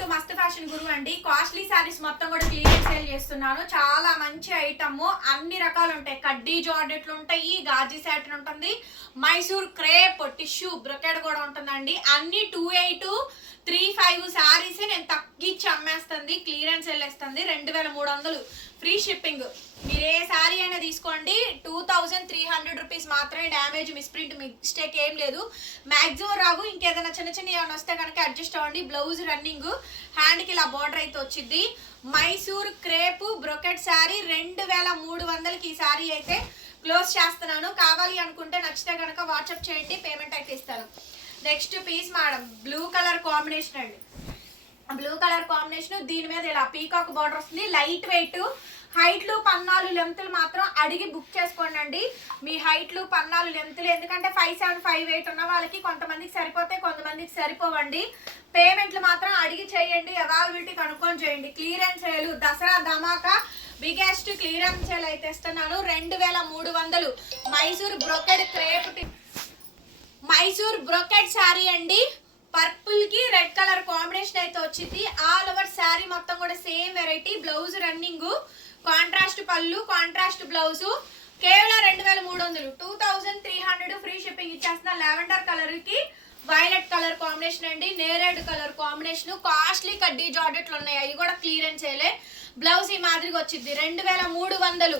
To మస్త్ fashion గురు అండి. Costly saris మొత్తం కూడా క్లియర్ సేల్ చేస్తున్నాను. చాలా మంచి ఐటమ్ అన్ని రకాలు ఉంటాయి. కడ్డీ జార్డెట్లు ఉంటాయి. గాజీ సాటిన్ ఉంటుంది. మైసూర్ క్రేప్ టిష్యూ బ్రొకెడ్ కూడా ఉంటుందండి. అన్ని టూ ఎయిట్ త్రీ ఫైవ్ శారీసే నేను తగ్గించి అమ్మేస్తుంది. క్లియరెన్స్ వెళ్ళేస్తుంది రెండు వేల మూడు వందలు ఫ్రీ షిప్పింగ్. మీరు ఏ శారీ అయినా తీసుకోండి. Two thousand three hundred rupees మాత్రమే డ్యామేజ్ మిస్ప్రింట్ మిస్టేక్ ఏం లేదు. మ్యాక్సిమం రాగు ఇంకేదైనా చిన్న చిన్న ఏమైనా వస్తే కనుక అడ్జస్ట్ అవ్వండి. బ్లౌజ్ రన్నింగ్ హ్యాండ్కి ఇలా బార్డర్ అయితే వచ్చింది మైసూర్ క్రేపు బ్రొకెట్ శారీ రెండు వేల మూడు వందలకి ఈ శారీ అయితే క్లోజ్ చేస్తున్నాను. కావాలి అనుకుంటే నచ్చితే కనుక వాట్సాప్ చేయండి. పేమెంట్ అయితే ఇస్తాను. Next piece madam. Blue colour combination అండి. బ్లూ కలర్ కాంబినేషన్ దీని మీద ఇలా పీకాక్ బార్డర్ వస్తుంది. లైట్ వెయిట్ హైట్లు పన్నాలు లెంతులు మాత్రం అడిగి బుక్ చేసుకోండి అండి. మీ హైట్లు పన్నాలు లెంతులు ఎందుకంటే ఫైవ్ సెవెన్ ఫైవ్ ఎయిట్ ఉన్న వాళ్ళకి కొంతమందికి సరిపోతే కొంతమందికి సరిపోవండి. పేమెంట్లు మాత్రం అడిగి చేయండి అవైలబిలిటీ కనుక్కొని చేయండి. క్లియరెన్స్ సేలు దసరా ధమాకా బిగ్గెస్ట్ క్లియరెన్స్ సేల్ అయితే ఇస్తున్నాను. రెండు వేల మూడు వందలు. Mysore brocade crepe Mysore brocade sari అండి. పర్పుల్కి రెడ్ కలర్ కాంబినేషన్ అయితే వచ్చింది. ఆల్ ఓవర్ శారీ మొత్తం కూడా same variety blouse running contrast పళ్ళు కాంట్రాస్ట్ బ్లౌజ్ కేవలం రెండు వేల మూడు వందలు. Two thousand three hundred free shipping ఇచ్చేస్తున్న lavender కలర్కి వైలెట్ కలర్ కాంబినేషన్ అండి. నేరేడ్ కలర్ కాంబినేషన్ కాస్ట్లీ కడ్డీ జార్డెట్లు ఉన్నాయి. అవి కూడా క్లియరెన్స్ చేయలే. బ్లౌజ్ ఈ మాదిరిగా వచ్చింది. రెండు వేల మూడు వందలు.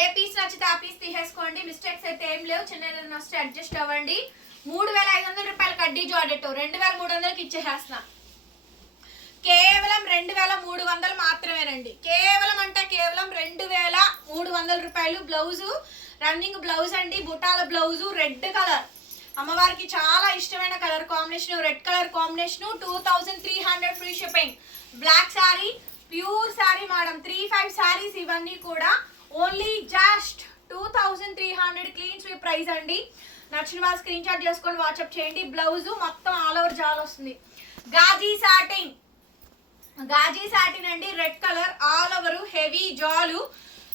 ఏ పీస్ నచ్చితే ఆ పీస్ తీసేసుకోండి. మిస్టేక్స్ అయితే ఏం లేవు. చిన్న వస్తే అడ్జస్ట్ అవ్వండి. మూడు వేల ఐదు వందల రూపాయలు కడ్డీ జార్డెట్ రెండు వేల మూడు వందలకి ఇచ్చేసేస్తున్నా. కేవలం రెండు వేల మూడు వందలు మాత్రమేనండి. కేవలం అంటే కేవలం రెండు వేల మూడు వందల రూపాయలు బ్లౌజు రన్నింగ్ బ్లౌజ్ అండి బుటాల బ్లౌజు రెడ్ కలర్. అమ్మవారికి చాలా ఇష్టమైన colour combination red colour combination two thousand three hundred free shipping. Black sari pure sari madam three five saris ఇవన్నీ కూడా. Only just two thousand three hundred clean sweep price అండి. నచ్చిన వాళ్ళు screen shot చేసుకొని WhatsApp చేయండి. Blouse మొత్తం all over జాల్ వస్తుంది. గాజీ సాటింగ్ గాజీ సాటిన్ అండి red colour all over heavy జాలు.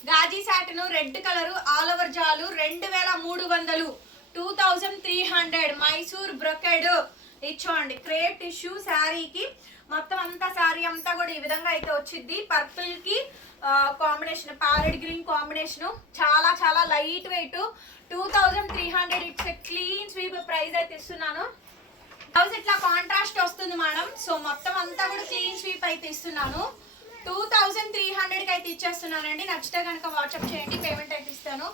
Ghazi satin red colour all over జాలు. రెండు వేల మూడు వందలు. Two thousand three hundred Mysore brocade. ఇచ్చోండి. Crepe tissue శారీకి మొత్తం అంతా శారీ అంతా కూడా ఈ విధంగా అయితే వచ్చింది పర్పుల్కి కాంబినేషన్ ప్యారెట్ గ్రీన్ కాంబినేషన్ చాలా చాలా light weight two thousand three hundred it's clean sweep price అయితే ఇస్తున్నాను. బ్లౌజ్ ఇట్లా కాంట్రాస్ట్ వస్తుంది మేడం. సో మొత్తం అంతా కూడా క్లీన్ స్వీప్ అయితే ఇస్తున్నాను. టూ థౌజండ్ త్రీ హండ్రెడ్కి అయితే ఇచ్చేస్తున్నానండి. నచ్చితే కనుక వాట్సాప్ చేయండి పేమెంట్ అయితే ఇస్తాను.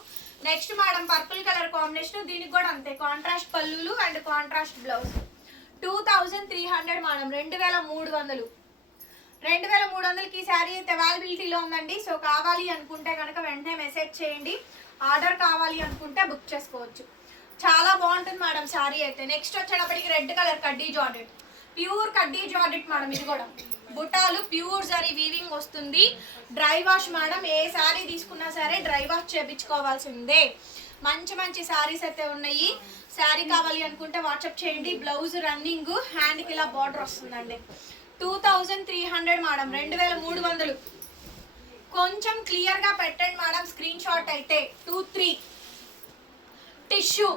Next madam purple colour combination దీనికి కూడా అంతే. Contrast పల్లులు and contrast blouse two thousand three hundred madam రెండు వేల మూడు వందలు. రెండు వేల మూడు వందలకి ఈ శారీ అయితే అవైలబిలిటీలో ఉందండి. సో కావాలి అనుకుంటే కనుక వెంటనే మెసేజ్ చేయండి. ఆర్డర్ కావాలి అనుకుంటే బుక్ చేసుకోవచ్చు. చాలా బాగుంటుంది మేడం శారీ అయితే. నెక్స్ట్ వచ్చేటప్పటికి రెడ్ కలర్ కడ్డీ జార్డెట్ ప్యూర్ కడ్డీ జార్డెట్ మేడం ఇది కూడా. బుటాలు ప్యూర్ జరీ వీవింగ్ వస్తుంది. డ్రై వాష్ మేడం ఏ శారీ తీసుకున్నా సరే డ్రై వాష్ చేయించుకోవాల్సిందే మంచి మంచి శారీస్ అయితే ఉన్నాయి. శారీ కావాలి అనుకుంటే వాట్సాప్ చేయండి. బ్లౌజ్ రన్నింగ్ హ్యాండ్కి ఇలా బార్డర్ వస్తుందండి. Two thousand three hundred madam రెండు వేల మూడు వందలు. కొంచెం క్లియర్గా పెట్టండి మేడం స్క్రీన్ షాట్ అయితే. టూ త్రీ టిష్యూ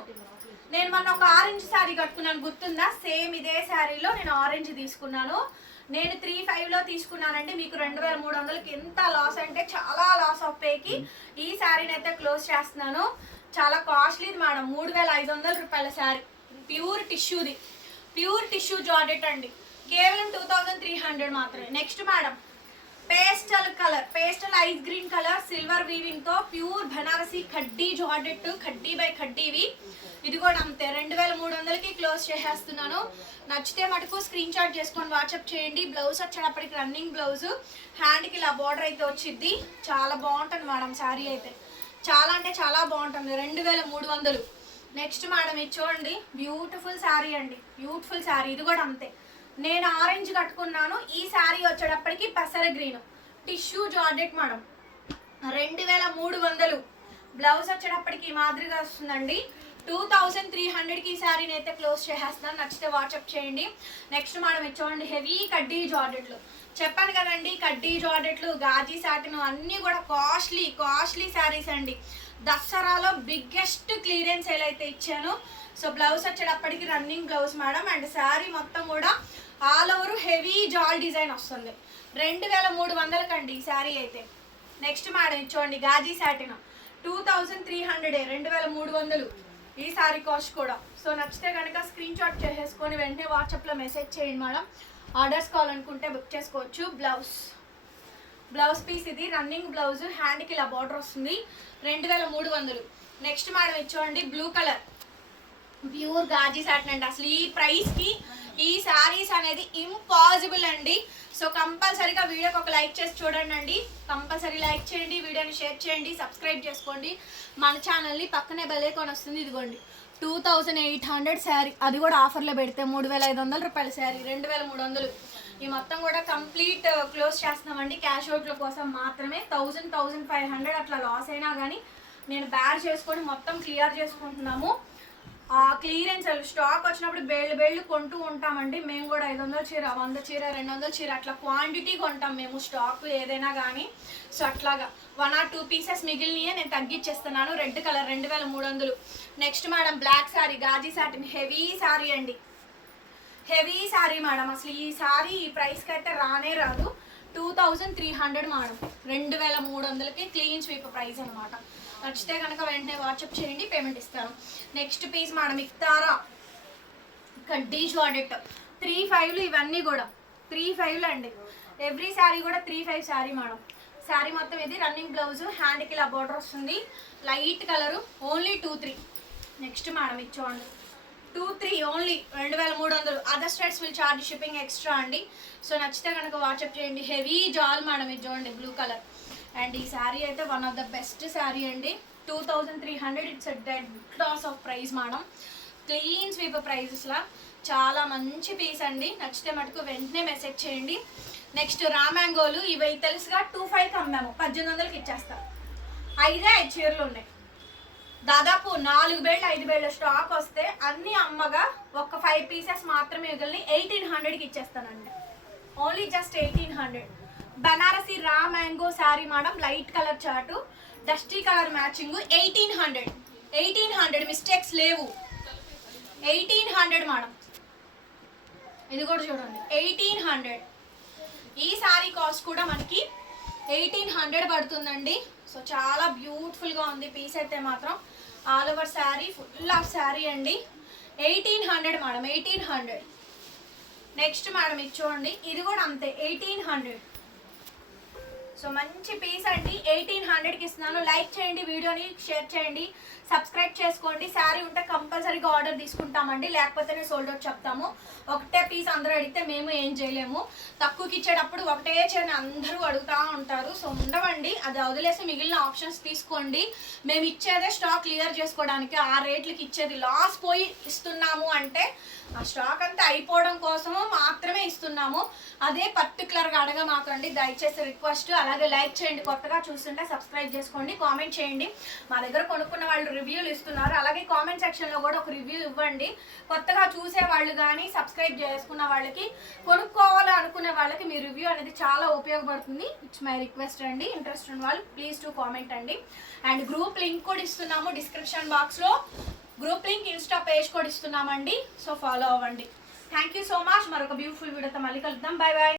నేను మొన్న ఒక ఆరెంజ్ శారీ కట్టుకున్నాను గుర్తుందా? సేమ్ ఇదే శారీలో నేను ఆరెంజ్ తీసుకున్నాను. నేను త్రీ ఫైవ్లో తీసుకున్నానండి. మీకు రెండు వేల మూడు వందలకి ఎంత లాస్ అంటే చాలా లాస్ ఆఫ్ పేకి ఈ శారీని అయితే క్లోజ్ చేస్తున్నాను. చాలా కాస్ట్లీది మేడం. మూడు వేల ఐదు వందల రూపాయల శారీ. ప్యూర్ టిష్యూది. ప్యూర్ టిష్యూ జార్డెట్ అండి. కేవలం టూ థౌజండ్ త్రీ హండ్రెడ్ మాత్రమే. Next madam. Pastel colour. Pastel ice green colour. Silver వీవింగ్తో ప్యూర్ బనారసి ఖడ్డీ జార్డెట్ ఖడ్డీ బై ఖడ్డీవి ఇది కూడా అంతే. రెండు వేల మూడు వందలకి క్లోజ్ చేసేస్తున్నాను. నచ్చితే మటుకు స్క్రీన్ షాట్ చేసుకొని వాట్సాప్ చేయండి. బ్లౌజ్ వచ్చేటప్పటికి రన్నింగ్ బ్లౌజ్. హ్యాండ్కి ఇలా బార్డర్ అయితే వచ్చింది చాలా బాగుంటుంది మేడం శారీ అయితే. చాలా అంటే చాలా బాగుంటుంది. రెండు వేల మూడు వందలు. నెక్స్ట్ మేడం ఇది చూడండి. బ్యూటిఫుల్ శారీ అండి. బ్యూటిఫుల్ శారీ ఇది కూడా అంతే. నేను ఆరెంజ్ కట్టుకున్నాను. ఈ శారీ వచ్చేటప్పటికి పెసర గ్రీన్ టిష్యూ జార్జెట్ మేడం రెండు వేల మూడు వందలు. బ్లౌజ్ వచ్చేటప్పటికి ఈ మాదిరిగా వస్తుందండి. టూ థౌజండ్ త్రీ హండ్రెడ్కి ఈ శారీని అయితే క్లోజ్ చేసేస్తున్నాను. నచ్చితే వాట్సాప్ చేయండి. నెక్స్ట్ మేడం ఇది చూడండి హెవీ కడ్డీ జార్డెట్లు చెప్పాను కదండి కడ్డీ జార్డెట్లు గాజీ సాటిన్ అన్నీ కూడా కాస్ట్లీ కాస్ట్లీ శారీస్ అండి. దసరాలో బిగ్గెస్ట్ క్లియరెన్స్ సేల్ అయితే ఇచ్చాను. సో బ్లౌజ్ వచ్చేటప్పటికి running blouse madam. And sari మొత్తం కూడా ఆల్ ఓవర్ హెవీ జాల్ డిజైన్ వస్తుంది. రెండు వేల మూడు వందలకండి ఈ శారీ అయితే. Next madam ఇచ్చోండి Gaji satin two thousand three హండ్రెడే రెండు వేల మూడు వందలు. ఈ శారీ కాస్ట్ కూడా. సో నచ్చితే కనుక స్క్రీన్ షాట్ చేసేసుకొని వెంటనే వాట్సాప్లో మెసేజ్ చేయండి మేడం. ఆర్డర్స్ కావాలనుకుంటే బుక్ చేసుకోవచ్చు. బ్లౌజ్ బ్లౌజ్ పీస్ ఇది. రన్నింగ్ బ్లౌజ్ హ్యాండ్కి ఇలా బార్డర్ వస్తుంది. రెండు వేల మూడు వందలు. నెక్స్ట్ మేడం ఇచ్చోండి బ్లూ కలర్ ప్యూర్ గాజీ సాటిన్ అండి. అసలు ఈ ప్రైస్కి ఈ శారీస్ అనేది ఇంపాసిబుల్ అండి. సో కంపల్సరీగా వీడియోకి ఒక లైక్ చేసి చూడండి అండి కంపల్సరీ లైక్ చేయండి వీడియోని షేర్ చేయండి సబ్స్క్రైబ్ చేసుకోండి. మన ఛానల్ని పక్కనే బెలేకొని వస్తుంది ఇదిగోండి. Two thousand eight hundred sari అది కూడా ఆఫర్లో పెడితే మూడు వేల ఐదు వందల రూపాయల శారీ రెండు వేల మూడు వందలు. ఈ మొత్తం కూడా కంప్లీట్ క్లోజ్ uh, చేస్తున్నామండి. క్యాష్ అవుట్ల కోసం మాత్రమే థౌజండ్ థౌజండ్ ఫైవ్ హండ్రెడ్ అట్లా లాస్ అయినా కానీ నేను బ్యాడ్ చేసుకొని మొత్తం క్లియర్ చేసుకుంటున్నాము. క్లియరెన్స్ స్టాక్ వచ్చినప్పుడు బేళ్ళు బేళ్ళు కొంటూ ఉంటామండి. మేము కూడా ఐదు వందల చీర వంద చీర రెండు వందల చీర అట్లా క్వాంటిటీ కొంటాం మేము స్టాక్ ఏదైనా కానీ సో అట్లాగా వన్ ఆర్ టూ పీసెస్ మిగిలినయే నేను తగ్గించేస్తున్నాను రెడ్ కలర్ రెండు వేల మూడు వందలు. నెక్స్ట్ మేడం బ్లాక్ శారీ గాజీ సాటిన్ హెవీ శారీ అండి. హెవీ శారీ మేడం అసలు ఈ శారీ ఈ ప్రైస్కి అయితే రానే రాదు. Two thousand three hundred madam రెండు వేల మూడు వందలకి క్లీన్ స్వీప్ ప్రైస్ అనమాట నచ్చితే కనుక వెంటనే వాట్సాప్ చేయండి పేమెంట్ ఇస్తాను. నెక్స్ట్ పీస్ మేడం ఇస్తారా కడ్డీ జాడెట్ త్రీ ఫైవ్లు ఇవన్నీ కూడా. త్రీ ఫైవ్లు అండి. ఎవ్రీ శారీ కూడా three five sari madam. Sari మొత్తం ఇది రన్నింగ్ బ్లౌజ్ హ్యాండ్కి ఇలా బార్డర్ వస్తుంది. Light colour only two three next madam ఇది చూడండి. టూ త్రీ ఓన్లీ రెండు వేల మూడు వందలు. Other states will charge shipping extra అండి. సో నచ్చితే కనుక వాట్సాప్ చేయండి. హెవీ జాల్ మేడం ఇది చూడండి బ్లూ కలర్ అండ్ ఈ శారీ అయితే one of the best sari అండి. Two thousand three hundred it's dead loss of price madam. Clean sweep ప్రైజెస్లా చాలా మంచి పీస్ అండి. నచ్చితే మటుకు వెంటనే మెసేజ్ చేయండి. నెక్స్ట్ రామ్యాంగోలు ఇవి తెలుసుగా టూ ఫైవ్కి అమ్మాము పద్దెనిమిది వందలకి ఇచ్చేస్తాం. ఐదే ఐదు చీరలు ఉన్నాయి. దాదాపు నాలుగు బేళ్ళు ఐదు బేళ్ళ స్టాక్ వస్తే అన్ని అమ్మగా ఒక ఫైవ్ పీసెస్ మాత్రమే మిగిలిన ఎయిటీన్ హండ్రెడ్కి ఇచ్చేస్తానండి. Only just eighteen hundred Banarasi raw mango sari madam light colour చాటు dusty colour matching eighteen hundred eighteen hundred mistakes లేవు. Eighteen hundred madam. ఇది కూడా చూడండి. ఎయిటీన్ హండ్రెడ్ ఈ శారీ కాస్ట్ కూడా మనకి ఎయిటీన్ హండ్రెడ్ పడుతుందండి. సో చాలా బ్యూటిఫుల్గా ఉంది. పీస్ అయితే మాత్రం all over sari full of sari అండి. Eighteen hundred madam eighteen hundred. Next madam ఇది చూడండి ఇది కూడా అంతే ఎయిటీన్ హండ్రెడ్. సో మంచి పీస్ అండి ఎయిటీన్ హండ్రెడ్కి ఇస్తున్నాను. లైక్ చేయండి వీడియోని షేర్ చేయండి. సబ్స్క్రైబ్ చేసుకోండి. శారీ ఉంటే కంపల్సరీగా ఆర్డర్ తీసుకుంటామండి. లేకపోతేనే సోల్డ్ అవుట్ చెప్తాము. ఒకటే పీస్ అందరూ అడిగితే మేము ఏం చేయలేము. తక్కువకి ఇచ్చేటప్పుడు ఒకటే చేయని అందరూ అడుగుతూ ఉంటారు. సో ఉండవండి. అది వదిలేసి మిగిలిన ఆప్షన్స్ తీసుకోండి. మేము ఇచ్చేదే స్టాక్ క్లియర్ చేసుకోవడానికి. ఆ రేట్లకి ఇచ్చేది లాస్ పోయి ఇస్తున్నాము అంటే ఆ స్టాక్ అంతా అయిపోవడం కోసము మాత్రమే ఇస్తున్నాము. అదే పర్టికులర్గా అడగమాకండి దయచేసి రిక్వెస్ట్ అలాగే లైక్ చేయండి. కొత్తగా చూస్తుంటే సబ్స్క్రైబ్ చేసుకోండి. కామెంట్ చేయండి. మా దగ్గర కొనుక్కున్న వాళ్ళు రివ్యూలు ఇస్తున్నారు. అలాగే కామెంట్ సెక్షన్లో కూడా ఒక రివ్యూ ఇవ్వండి. కొత్తగా చూసే వాళ్ళు కానీ సబ్స్క్రైబ్ చేసుకున్న వాళ్ళకి కొనుక్కోవాలి అనుకునే వాళ్ళకి మీ రివ్యూ అనేది చాలా ఉపయోగపడుతుంది. ఇట్స్ మై రిక్వెస్ట్ అండి. ఇంట్రెస్ట్ ఉన్న వాళ్ళు ప్లీజ్ టు కామెంట్ అండి. అండ్ గ్రూప్ లింక్ కూడా ఇస్తున్నాము డిస్క్రిప్షన్ బాక్స్లో గ్రూప్ లింక్ ఇన్స్టా పేజ్ కూడా ఇస్తున్నామండి. సో ఫాలో అవ్వండి. థ్యాంక్ యూ సో మచ్ మరొక బ్యూటిఫుల్ వీడియోతో మళ్ళీ కలుద్దాం. Bye bye